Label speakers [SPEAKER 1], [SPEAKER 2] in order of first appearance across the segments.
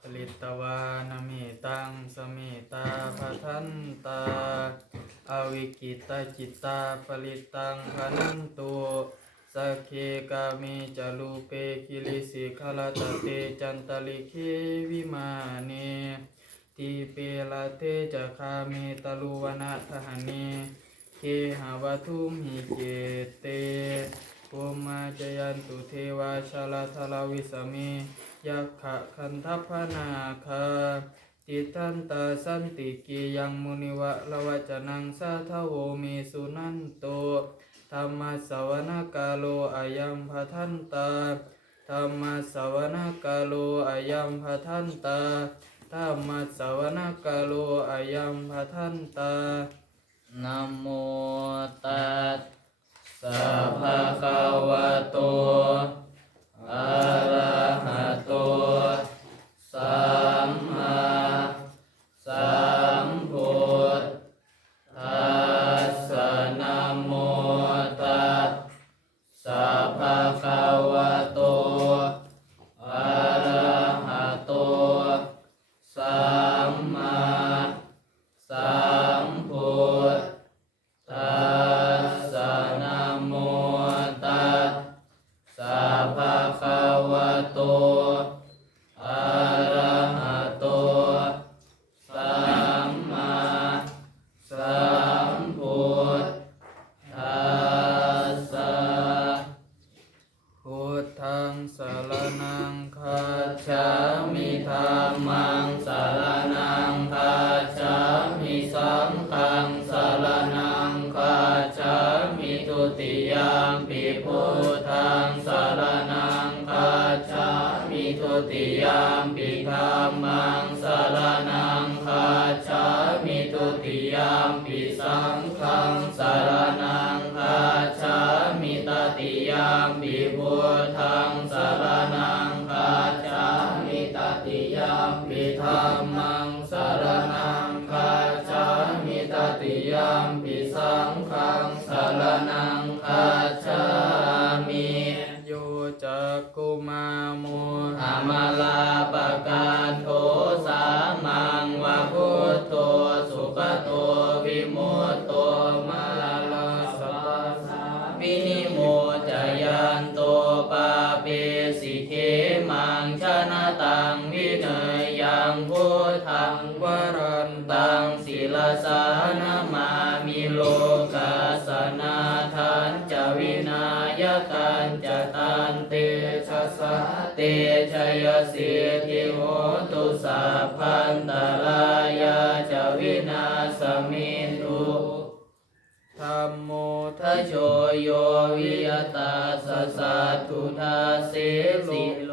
[SPEAKER 1] ผลิตวานมิตังสมิตาภทันตา อวิกิตาจิตตาผลิตังพันตุสักเคกามิจาลูเปคิลิสิขลาตเตจันตลิเควิมาเนทีเปลาเทจะคามิตาลุวนาทหานีเคหาวทุมหิเกเตภูมาจยันตุเทวาชาลาทลาวิสเม ยักขะคันทัพนาคาติทันตาสันติกิยังมุนิวะละวจนังสาทโวเมสุนันโตธรรมสวนาคาโลอายัมพทันตาธรรมสวนาคาโลอายัมพทันตาธรรมสวนาคาโลอายัมพทันตา
[SPEAKER 2] นโมตัสสะภะคะวะโต นั
[SPEAKER 1] งคา
[SPEAKER 2] ชามิธรรมังสารนังคาชามิสังฆังสารนังคาชามิทุติยามปิพุทธังสารนังคาชามิทุติยามปิธรรมังสารนังคาชามิทุติยามปิสังฆังสารนังคาชามิตติยามปิ ตชยสิทิโหตุสัพพันตรายาจวินาสมิตุ
[SPEAKER 1] ธรรมโม
[SPEAKER 2] ทโชโยวิยตาสสะทุทาเสสิโล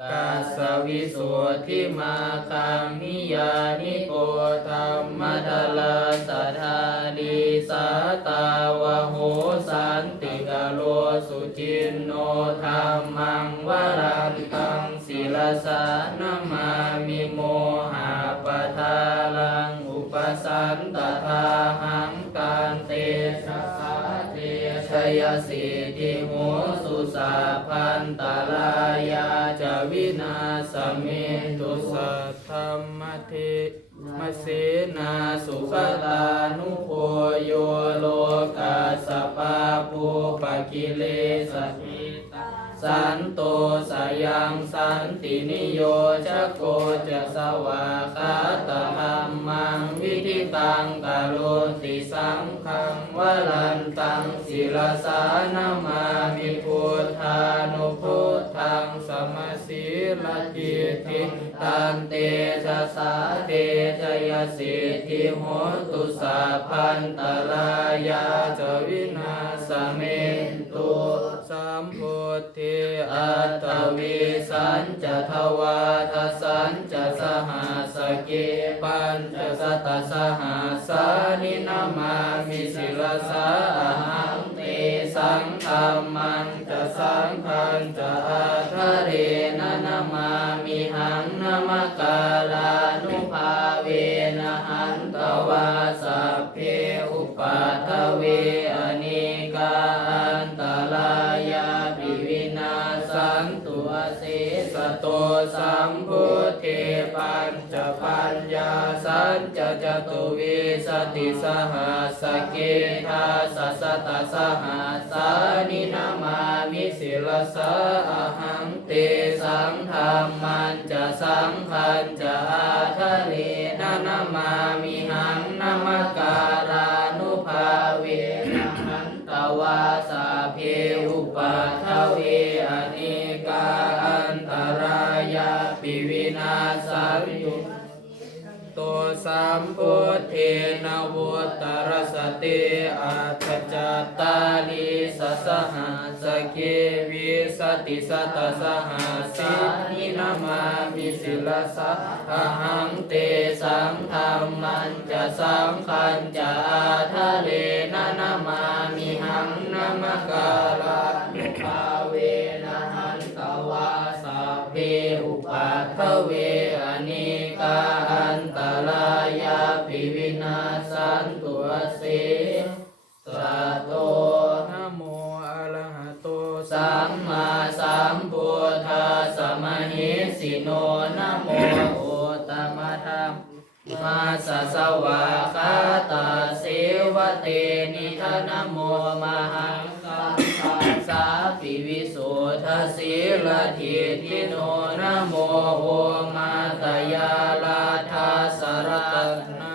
[SPEAKER 2] กาสวิสุทธิมาคังนิยานิโกธรรมดาลาสัทธาดีสตาวะโหสันต โลสุจินโนธรรมังวรันตังศิลสานามามิโมหาปะทาลังอุปสันตทาหังการเตชะสาเตชยสิทธิโหสุสาพันตลายาจวินาสเมตุ
[SPEAKER 1] ตุ
[SPEAKER 2] สัท
[SPEAKER 1] ธรรมเท เส
[SPEAKER 2] นาสุขตานุโคโยโลกาสปาปูปะกิเลสมิ สันโตสยังสันตินิโยชะโกจะสวาคาตธรรมังวิธิตังกาโลติสังขังวลันตังศิลสานามามิพุทธานุพุทธังสมสีลทิทิตันเตชะสาเตชยสิทธิโหตุสาพันตรายาจวินาสเม
[SPEAKER 1] ธ
[SPEAKER 2] อัตตวิสันจะทวาทสันจะสหัสเกปัญจะสตสหัสานินามามิศิลสาหังเตสังธรรมันจะสังขันจะอัทะเรนะนามามิหังนามกาลานุภาเวนะหันตวาสัพเพอุปัทเวอเน โตสัมพุทเทปัญจปัญญาสัญจจตุวิสติสหัสเกธาสัสสตสหัสานินามามิสิลสะอหังเตสังธรรมันจะสังขันจะอาทะเลนะนามามิหัง สัมพุทเทนวุตรสติอัจจตาลิสสหัสเกวิสติสตสหัสนินามามิสิลสะอหังเตสังธรรมันจะสังขันจะทะเลนานามา
[SPEAKER 1] มิ
[SPEAKER 2] สสวาคาตาเสวะเตนิทนะโมมหังสัมปัสสาปิวิโสทสีลทิทิโนนะโมโอมาตยาลาทาสรัตนะ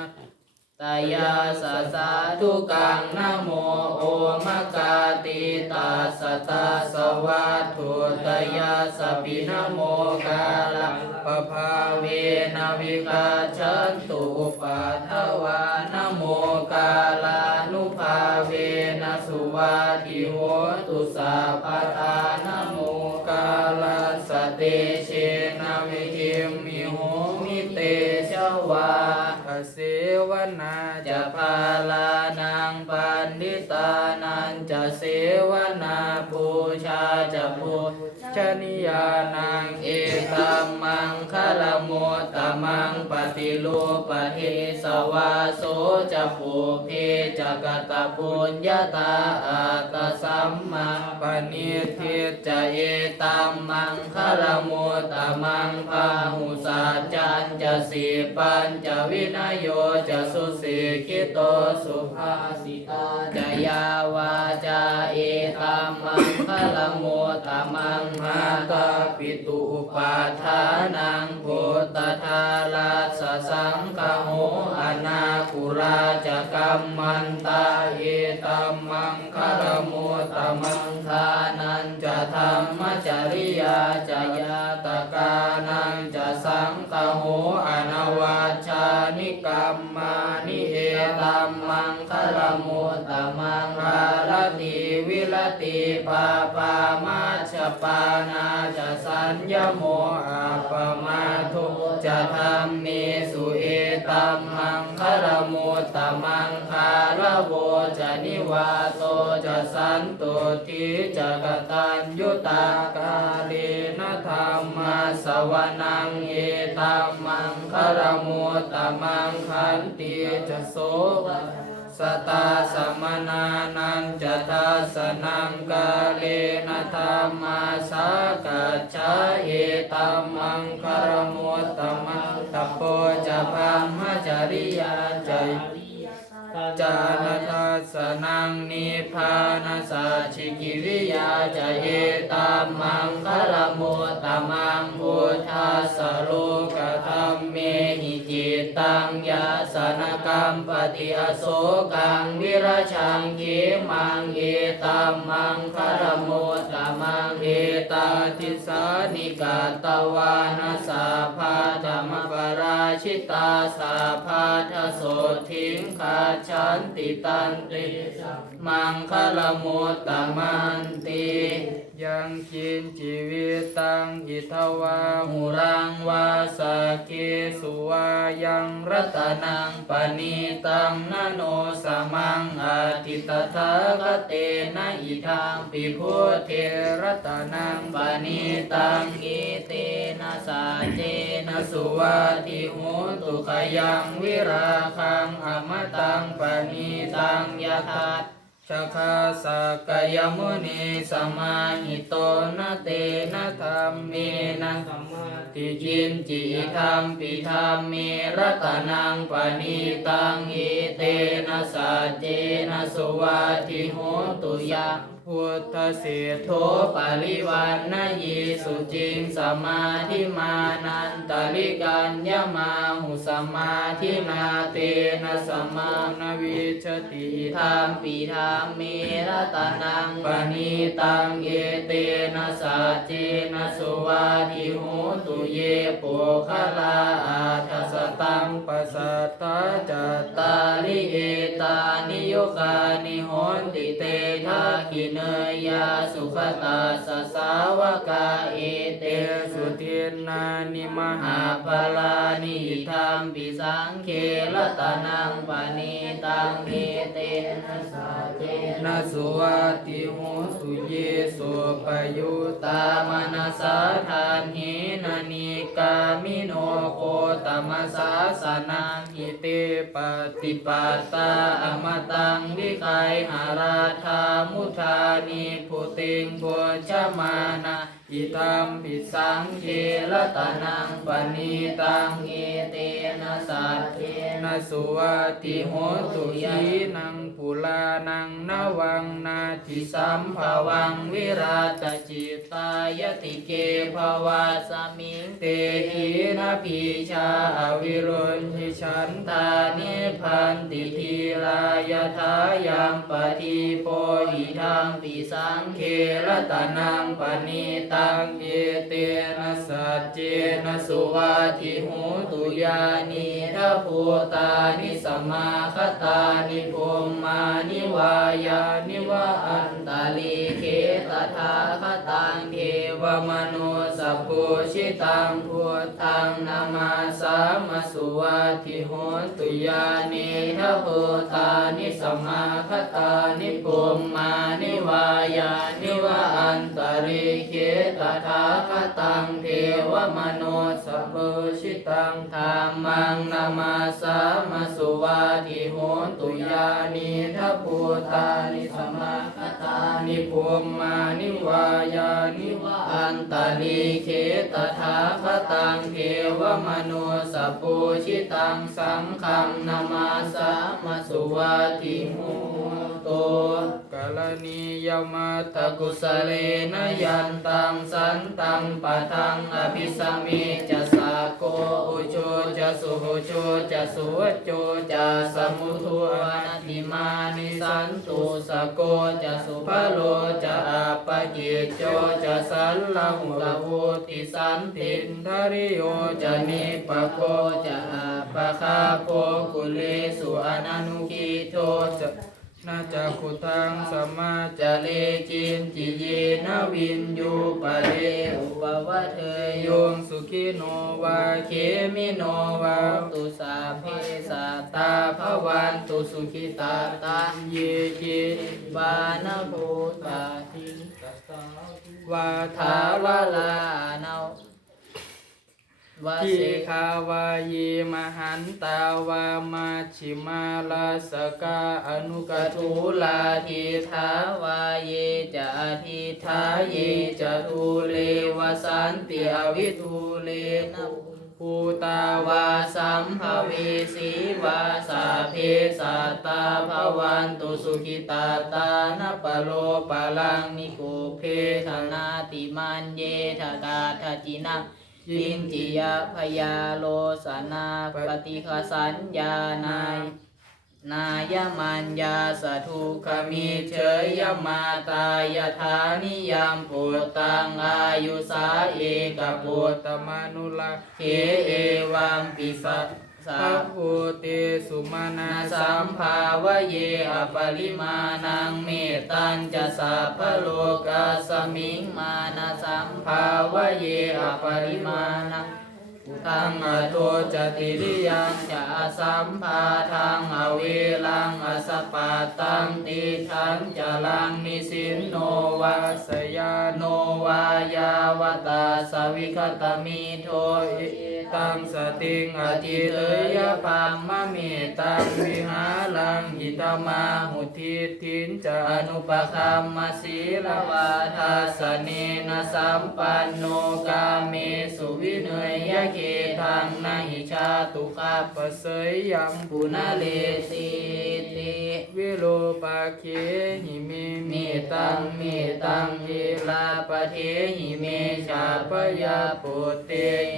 [SPEAKER 2] ตยาสสาธุกังนะโมโอมะกาติตาสตาสวัตถุตยาสปินะโมกาลา ปภาเวนะวิกาชันตุปัทถวานโมกาลานุภาเวนะสุวาทิโหตุสาปทานโมกาลาสเตเชนะวิหิมมิโหมิเตชวา
[SPEAKER 1] เสวนา
[SPEAKER 2] จะพาลานังปันดิตานันจะเสวนาบูชาจะบู ชนิยานังเอตัมมังคลโมตตมังปฏิโลปะเทสวาโสจะปูเพจกตปุญญาตาอาตสัมมาปณิทิจะเอตัมมังคลโมตตมังพาหุสัจจันจะสีปัญจะวินโยจะสุสีคิโตสุภาสิตาจะยาวาจาเอตัมมังคลโมตตมังมาตาปิตุอุปาทานังโพตทาลาสสังคโหอนาคุราจะกัมมันตาเอตัมมังคลโมตตมังทานันจะธรรมจริยาจะยาตกานังจะสังคโหอนาวาชานิกรรมานิเอตัมมังคลโมตตมังคาร ติปาปามาชปานาจะสัญญโมอาปมาทุจะธรรมเมสุเอตัมมังคลโมตตมังคารโวจะนิวาโตจะสันตุทิจะกตัญยุตากาเลนะธรรมาสวนังเอตัมมังคลโมตตมังคันติจะโส สตาสมนานันจตาสนังกาเลนะธรรมาสากัจฉาเอตัมมังคารมุตตมังตโปจะพัมมจริยาใจจานทัสนังนิพานาสัจฉิกิริยาจะเอตัมมังคารมุตตมังพุทธัสโลกธรรมเมหิ ตังยาสนกรรมปฏิอโศกังวิราชังเขมังเอตัมมังคารมุตตมังเอตาทิสานิกาตวานาสาภาธรรมปราชิตาสาภาทโสทิงคาชันติตันติ มังคารมุตตมันติ
[SPEAKER 1] ยังกินชีวิตตังอิทวา
[SPEAKER 2] มุรังวาสเกสุวายังรัตนังปณิตังนโนสมังอาทิตถาคเตนะอิทังปิพุทเทรัตนังปณิตังอิเตนะสาเจนะสุวาติโหตุขยังวิราคังอมตังปณิตังยะทัต ชาคาสากายมุนีสมาหิโตนะเตนะธรรมเมนะติจินจิธรรมปิธรรมเมรัตนังปณิตังอิเตนะสัจเจนะสุวัติโหตุยะ พุทธเสโทปริวันนยีสุจิงสมาธิมานันตลิกัญญมาหุสมาธินาเตนะสมานาวิชติธรรมปิธรรมเมรตนังปณิตังเยเตนะสัจเจนะสุวัติโหตุเยปุคลา ยาสุขตาสสาวกาเอเตสุทินนานิมหาปลานิธรรมปิสังเคลตนังปณิตังเอเตนะสาเจนะสุวัติโหสุเยสุปยุตามนัสสาทานเหนานิกานโคต มสสาสนังอิติปฏิปัตตาอมตังวิไกหาราธามุทานิพุติงบุชมานา อิตัมปิสังเคลตนังปณิตังเอเตนะสัจเจนะสุวัติโหตุยีนังปุลานังนวังนาทิสัมภวังวิราตจิตายติเกภวาสมิงเตหินะพีชาอวิรุณหิฉันตานิพันติทีลายทายังปฏิโพหิทังปิสังเครตนังปณิตังเอเตนะสัจเจนะสุวัติหูตุยานีทะภูตานิสมมาคตานิภูมานิวายานิวะอันต ลีเคตถาคตังเทวมนุสัพพุชิตังพุทธังนามาสามสุวัติโหตุยานิทัพพุตานิสมาคตานิภมมานิวายานิวะอันตาลีเคตถาคตังเทวมนุสัพพุชิตังธรรมังนามาสามสุวัติโหตุยานิทัพพุตานิสมมาค ตานิภมมานิวายานิวะอันตาลีเคตถาคตังเทวมนุสัพพุชิตังสังฆังนามาสามสุวัติโหตุกาลนียมัตกุสเลนยันตังสันตังปะทังอภิสมิจะส อุโชจะสุโหโชจะสุวจโจจะสมุทุอนัตติมานิสันตุสโกจะสุภโลจะอาปะกิจโจจะสัลลังกวุติสันตินทริโยจะนิปะโกจะอาปะคาโปกุเลสุอนันุกิโทจะ นาจักขุทังสัมมาจะเลจินจิเยนะวินยูปะเรอุปวะเทยโยงสุขิโนวาเคมิโนวาตุสาเพสัตตาภวันตุสุขิตาตันเยจิบานภูตาทิวาทาวลาเนา วาสิขาวายมหันตาวามาชิมาลาสกาอนุกทูลาทิทาวาเยจะทิทาเยจะทูเลวสันติอวิทูเลนภูตาวาสัมภเวสีวาสาเพสัตตาภวันตุสุขิตาตานปโลปะลังนิโกเพธนาติมันเยทกาทจินะ ยินจิยพยาโลสนาปฏิคสัญญานายนายมัญญาสทุขมิเฉยยมาตายธานิยามปุตตังอายุสาเอกปุตตมนุลาเขเอวังปิสั สสะภูติสุมาณาสัมภาวะเยอปริมาณังเมตตัญจะสัพพโลกาสมิงมานาสัมภาวะเยอปริมาณัง ทังอโทจติริยังจะสัมภาทังอเวลังอสปาตังติทังจลังนิสินโนวาสยาโนวายาวตาสวิคตมิโทอิตังสติงอจิเตยปัมมะเมตังวิหารังอิตมาหุทิทินจะอนุปคัมมศีลวาทาสเนนะสัมปันโนกาเมสุวิเนยยะเกทังนหิชาตุคาปเสยยังปุนาเลติติ
[SPEAKER 1] วิโลปาเคหิม
[SPEAKER 2] เมตังเมตังเยลาปะเทหิเมชาปยาปุเต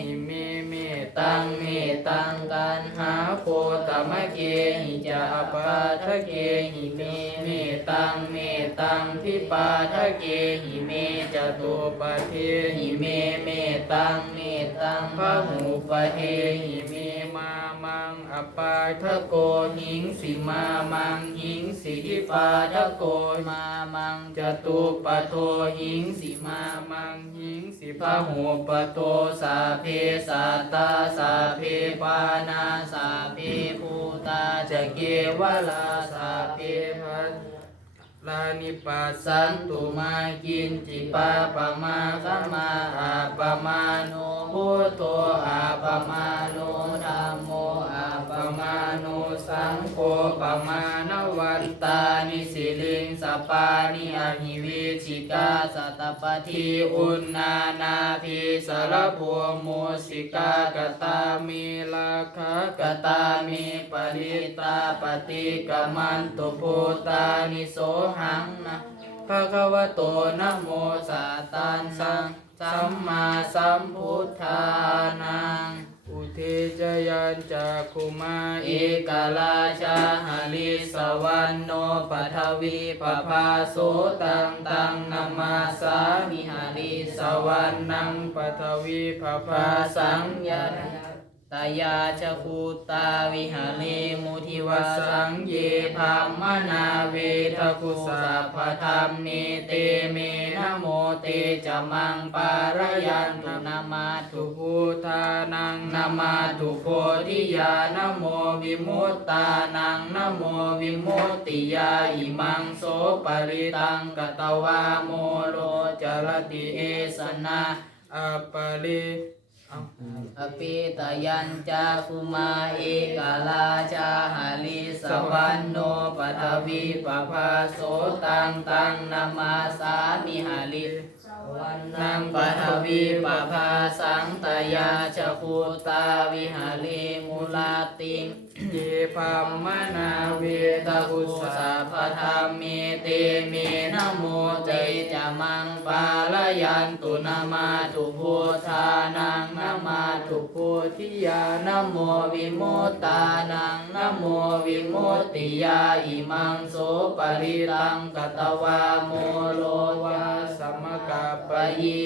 [SPEAKER 1] หิมเม
[SPEAKER 2] ตังเมตังกันหาโคตมะเกหิจาปาทะเกหิมเมตังเมตังทิปาทะเกหิเมจตุปะเทหิเมเมตังเมตังพะหูปะเทหิเม
[SPEAKER 1] มามังอปา
[SPEAKER 2] ทะโกหิงสิมามังหิงสิทิปาทะโกมามังจตุปโทหิงสิมา
[SPEAKER 1] มังหิงสิ
[SPEAKER 2] พะหูปโตสาเพสัตาสาเพปานาสาเพภูตาจะเกวลาสาเพ
[SPEAKER 1] พัสลานิปัส
[SPEAKER 2] สันตุมากินจิปาปะมาคมาอาปะมาโน พุทโธอาปะมาโนธัมโมอาปะมาโนสังโฆปะมาณวันตานิสิลิงสปานิอาหิวิชิกาสัตปฏิอุณนานาภิสารพัวโมสิกากตามีลาคากตามีปริตาปฏิกมันตุโพตานิโสหังนะภะคะวะโตนะโมสัตตันสัง สัมมาสัมพุทธานัง
[SPEAKER 1] อุเทจยันจากคุมา
[SPEAKER 2] เอกลาชาหลิสวรรณโนปัทวีปภาโสตังตังนามาสามิหาลิสวรรณัง
[SPEAKER 1] ปัทวีป
[SPEAKER 2] ภา
[SPEAKER 1] ภา
[SPEAKER 2] สังยา ตายาชคูตาวิหารเลมุทิวาสังเยภามนาเวทกุสัพพธรรมเนเตเมนะโมเตจะมังปารยันตุนามาตุ
[SPEAKER 1] ทุภูทานัง
[SPEAKER 2] นามาตุโพธิญาณโมวิมุตตานังนะโมวิมุตติยาอิมังโสปริตังกตวาโมโลจรติเอสนา
[SPEAKER 1] อัปปะลิ อา
[SPEAKER 2] อปิตยัญจาคุมาเอกาลาชาหาลิสวันโนปทวีปภาโสตังตังนามาสามิหาลินังปทวีปภาสังตยาชคูตาวิหาลิมูลา ติง
[SPEAKER 1] เยภามมนาเว
[SPEAKER 2] เว
[SPEAKER 1] ท
[SPEAKER 2] ต
[SPEAKER 1] กุ
[SPEAKER 2] กุ
[SPEAKER 1] สะ
[SPEAKER 2] สะพะธรรมเมเตเมนโมเตจะมังปาลยันตุนามาตุพุทธานังนามาตุพุทธิยานโมวิมุตตานังนโมวิมุตติยาอิมังโสปริตังกตวาโมโลวา
[SPEAKER 1] สัมกาป
[SPEAKER 2] ปยิ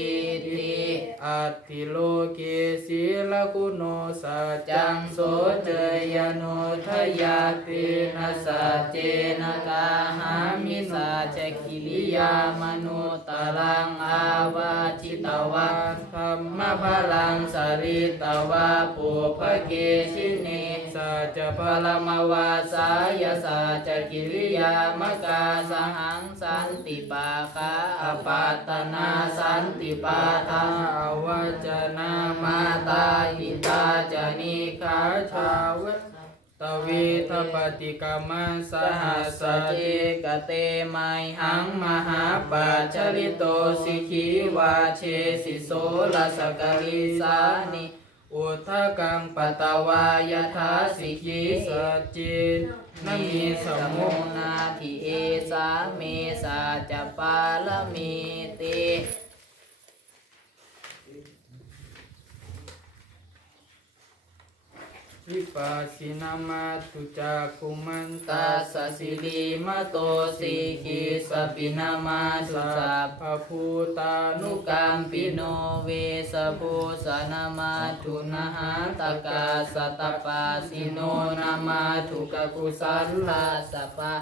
[SPEAKER 2] ติ
[SPEAKER 1] อัติโลเกศีลกุโนสัจ
[SPEAKER 2] จังโสเจยโนทยาตินะสัจเจนะกาหามิสัจกิริยามนุตตลังอาวาจิตวา
[SPEAKER 1] ธรรมะ
[SPEAKER 2] พลังสริตวาปุพเกชิเน
[SPEAKER 1] สัจ
[SPEAKER 2] ป
[SPEAKER 1] ป
[SPEAKER 2] รมวาสายสัจกิริยามกาสหังสันติปาคาอปัตนาสันติปาทา
[SPEAKER 1] อวัจนา
[SPEAKER 2] มาตาหิตาจานิคาชา
[SPEAKER 1] วตวีทปฏิกรรมสหัส
[SPEAKER 2] ส
[SPEAKER 1] ส
[SPEAKER 2] เจ
[SPEAKER 1] จิ
[SPEAKER 2] กเตไมหังมหาปัจจริโตสิขีวาเชสิโสลสกลิสานิ
[SPEAKER 1] อุทกัง
[SPEAKER 2] ปตวายทาสิกิ
[SPEAKER 1] สัจจิน
[SPEAKER 2] นิ
[SPEAKER 1] มีส
[SPEAKER 2] ส
[SPEAKER 1] มุ
[SPEAKER 2] มุนาทิเอสาเมสาจปาลมีติ
[SPEAKER 1] วิปัสสินามาตุจักคุมันตา
[SPEAKER 2] ตัสสิลิมโตสิกิสปินามาสุสัพ
[SPEAKER 1] พภูตา
[SPEAKER 2] นุกรรมปิโนเวสภูสนามาทุนาหาตกาสตปาสิโนนามาทุกกุสัลลาสปะ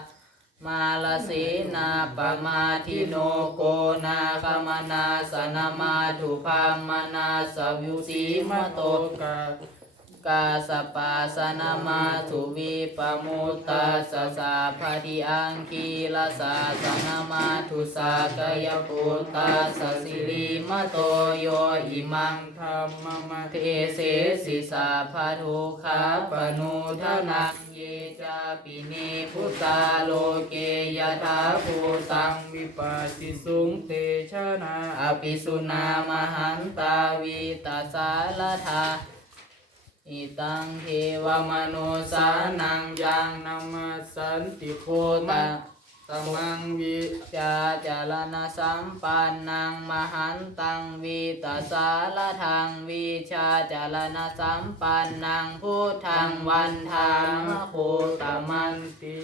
[SPEAKER 1] มาลสีนาปมาทิโนโกนาคมนาสนามาถุพามนาสวิสีมโต
[SPEAKER 2] กา กา
[SPEAKER 1] สปาสนามาสุวิปมุตตาสสะพะทิอังคีลาสาสนามาทุสากยปุตตาสสิริมโตโยอิมัง
[SPEAKER 2] ธรรมมะ
[SPEAKER 1] เทเสสิสาพาทุขาปนุทนังเยจาปิเนพุตตาโลเกยถาภูตัง
[SPEAKER 2] วิปัสสิสุงเตชะนา
[SPEAKER 1] อภิสุนามหันตาวิตาสาลธา อิตังเทวมนุสานัง
[SPEAKER 2] ยั
[SPEAKER 1] ง
[SPEAKER 2] นามาสันติโค
[SPEAKER 1] ตา
[SPEAKER 2] ตะมังวิ
[SPEAKER 1] จาจารณสัมปันนังมหันตังวิตาสาลทังวิชาจารณสัมปันนังพุทธังวันทางโคตมั
[SPEAKER 2] มันนติ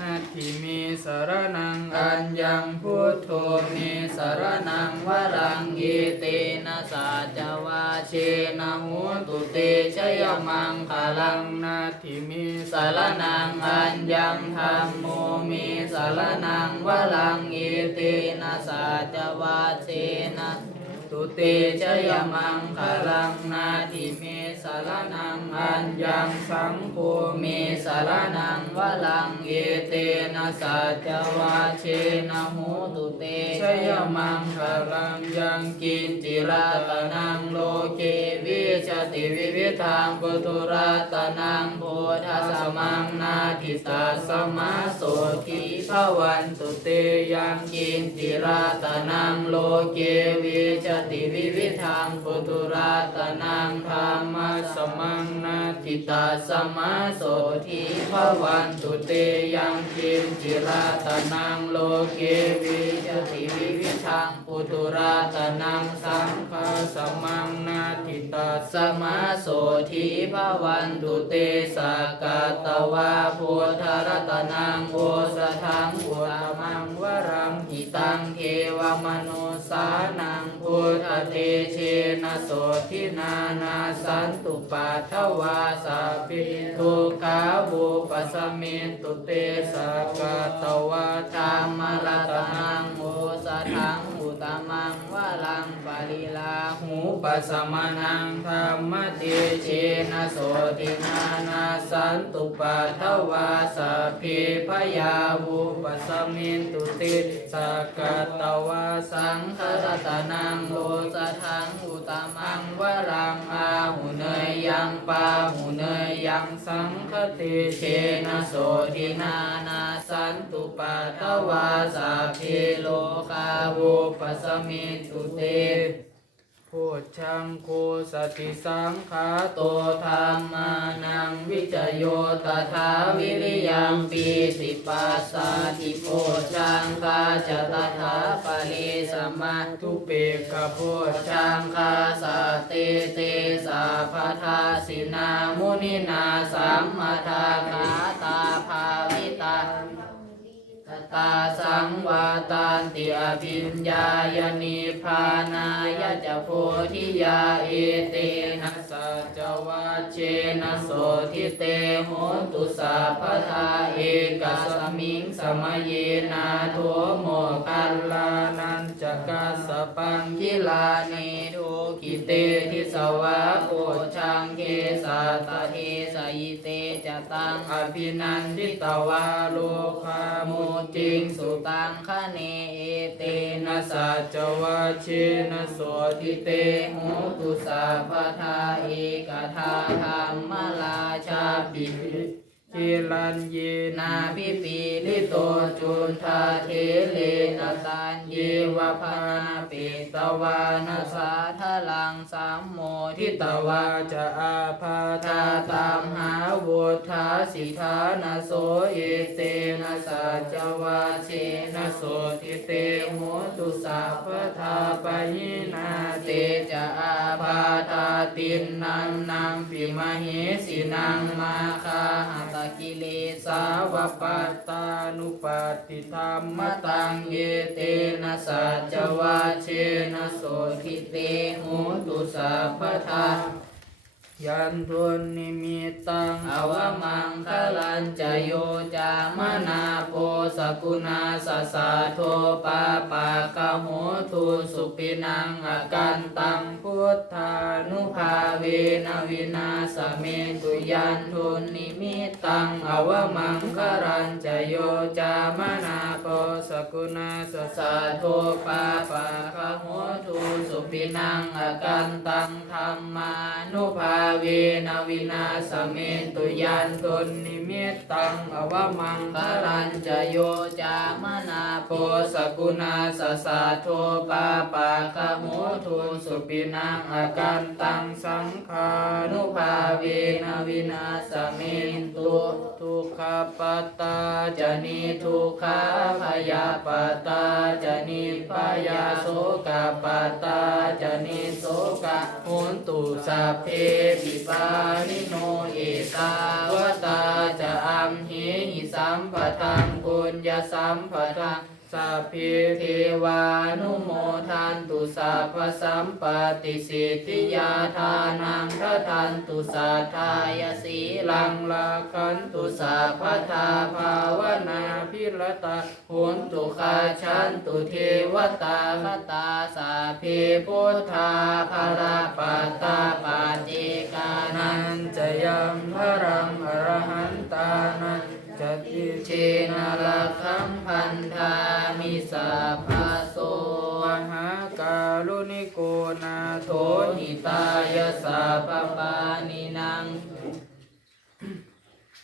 [SPEAKER 2] นาทิเมสารนังอัญญังพุทโธ
[SPEAKER 1] ม
[SPEAKER 2] เม
[SPEAKER 1] สา
[SPEAKER 2] ร
[SPEAKER 1] นังวรัง
[SPEAKER 2] ง
[SPEAKER 1] เย
[SPEAKER 2] เต
[SPEAKER 1] นะสาจวาเชนะห
[SPEAKER 2] โห
[SPEAKER 1] ตุเตชยมังคลัง
[SPEAKER 2] นาทิเม
[SPEAKER 1] สารนังอัญญังธรรมโมเมสารนังวรังเยเตนะสาจวาเชนะ ตุเตชยมังคลังนาทิเมสารนังอัญญังสังโฆเมสารนังวลังเยเตนะสัจวาเชนะโหตุ
[SPEAKER 2] ชยมังคลังยังกินจิราตนังโลเกวิชติวิวิธังปุตุรัตนังโพธสมังนาทิตาสมาโสทิภวันตุเตยังกินจิราตนังโลเกวิชติวิวิธังปุตุรัตนังธรรมสมังนาทิตาสมาโสทิภวันตุเตยังกินจิราตนังโลเกวิชติวิวิธังปุตุรัตนังสังฆสมังนาทิตาสมาโสทิภวันตุเตสากาตวาพุทธรัตนังโอสถังอุตมังวรังหิตังเทวมนุสานังพุทธเตเชนะโสทินานาสันตุปัทวาสาปิทุกาบุปสสมินตุเตสากาตวาธรรมรัตนังโอ สถัง ปัสสมานังธรรมเตเชนะโสทินานาสันตุปัทวาสาปิพยาบุปสมินตุเตสกตวาสังฆรัตนังโอสถังอุตมังวรังอาหุเนยยังปาหุเนยยังสังฆเตเชนะโสทินานาสันตุปัทวาสาปิโลกาวุปสมินตุเต โพชังโคสติสังขาโตธรรมานังวิจโยตถาวิริยังปีติปัสสาธิโพชังคาจตถาปริสมมาทุเปกโพชังคาสเตเตสาพทาสินามุนินาสัมมาทาขาตาภาวิตา ตาสังวาตานติอภิญญายนิพานายจะโพธิยาเอเตนะ จวาเชนะโสทิเตโหตุสัพพทาเอกสมิงสมเยนาโทโมคัลลานันจกัสปังคิลานิทุกิเตทิสวะโพชังเคสัตเทสยิเตจตังอภินันทิตวาโลคามุจิงสุตังคะเนเอเตนะสัจวะเชนะโสทิเตโหตุสัพพทาเอกทาธรรมราชาปิ กิลันเยนาพิปีลิโตจุนทาเทเลนะตันเยวะพานาเปตวานาสาทลังสัมโมทิตวาจะอาภาตาตามหาวุธาสิทานาโสเอเตนะสัจวาเชนะโสทิเตโหตุสัพทาปยินาเตจะอาภาตาตินนังนังปิมเหสินังมาคาหตกิเลสา
[SPEAKER 1] สาวปัต
[SPEAKER 2] ตา
[SPEAKER 1] นุปาติธรรมตังเย
[SPEAKER 2] เตเต
[SPEAKER 1] นะ
[SPEAKER 2] นะ
[SPEAKER 1] สั
[SPEAKER 2] สั
[SPEAKER 1] จวาเชนะโส
[SPEAKER 2] โส
[SPEAKER 1] ทิ
[SPEAKER 2] ทิ
[SPEAKER 1] เตโห
[SPEAKER 2] โห
[SPEAKER 1] ตุ
[SPEAKER 2] ตุ
[SPEAKER 1] สัพ
[SPEAKER 2] พ
[SPEAKER 1] ทายันทุนนิมิตัง
[SPEAKER 2] อวมังคลันจโยจามนาโพสกุณาสสะโทปาปากะโหทุสุปินังอากันตัง
[SPEAKER 1] พุทธานุ
[SPEAKER 2] ภาเวนวินาสเมตุยันทุนนิมิตังอวมังคลันจโยจามนาโพ
[SPEAKER 1] สกุณาส
[SPEAKER 2] สะสะโทปาปะคะโหตุสุปินังอากันตังธรรมานุภาเวนวินาสเมตุยันตุนนิมิตังอวมังคลันจโยจามนาโพสกุณาสสะโทปาปะคะโหตุสุปินังอากันตังสังขานุภาเวนะวินาสเมตุ
[SPEAKER 1] ทุกขปตตา
[SPEAKER 2] จนิทุกขาพยาปตาจนิพยาโสกปตาจนิโสกะโหนตุสัพเพปิปานิโนเอตาวตาจะอัมหิสัมปทังปุญญสัมปทัง
[SPEAKER 1] สัพพิ
[SPEAKER 2] เทวานุโมทันตุสัพพสัมปติสิทธิยาทานังทัทันตุสัทธายสีลังลาคันตุสัพพทาภาวนาพิรตาโหนตุคาชันตุเทวตาคตาสาเพพุทธาภราปัตตาปาเจกานั
[SPEAKER 1] นจะยังพรังอรหันตานัน
[SPEAKER 2] เชนะละคัมพันธามิสัพพโส
[SPEAKER 1] มหาการุณิโกนา
[SPEAKER 2] โทนิตายสาปปานินัง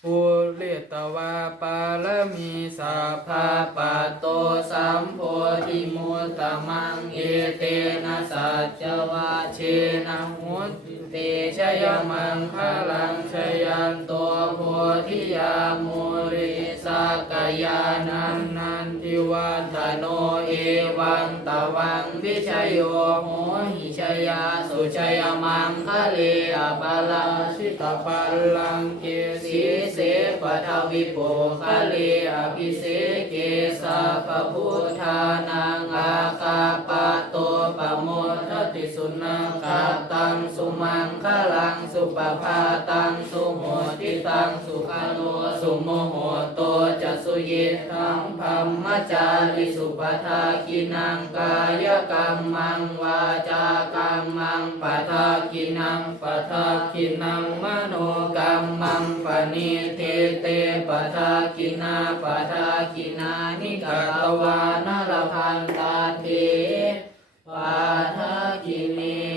[SPEAKER 1] ภูเรตวาปาลมีสา
[SPEAKER 2] ภาปะโตสัมโพธิมุตตมังเอเตนะสัจวาเชนะหุตเตชยมังคลังชยันตัวโพธิยามุริสักยานันนันทิวันทโนเอวังตวังวิชโยโหหิชยาสุชยมังคะเลอปาลาชิตาปัลลังเกสีเสปทวิโปคะเลอภิเสเกสาปพุทธานังอาคาปะโตปะโมทติสุนัง ตังสุมังคลังสุปภาตังสุโหติตังสุขโนสุโมโหโตจะสุเยทังพัมมจาริสุปทากินังกายกรรมังวาจากรรมังปทากินังปทากินังมโนกรรมังปณิเทเตปทากินาปทากินานิกาตวานรพันตาเทปทากินี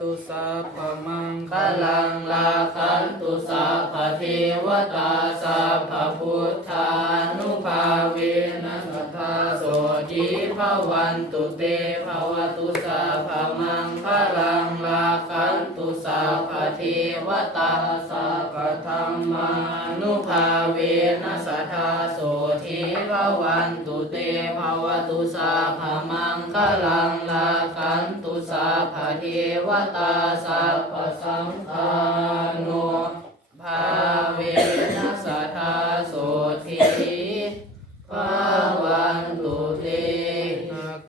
[SPEAKER 1] ตุสัพพมัง
[SPEAKER 2] คลังลาคันตุสัพพเทวตาสัพพพุทธานุภาเวนะ โสจิภวันตุเตภวตุสัพมังคลังลาคันตุสัพเทวตาสัพธรรมานุภาเวนะสัทธาโสทิภวันตุเตภวตุสัพมังคลังลาคันตุสัพเทวตาสัพพสังฆานุ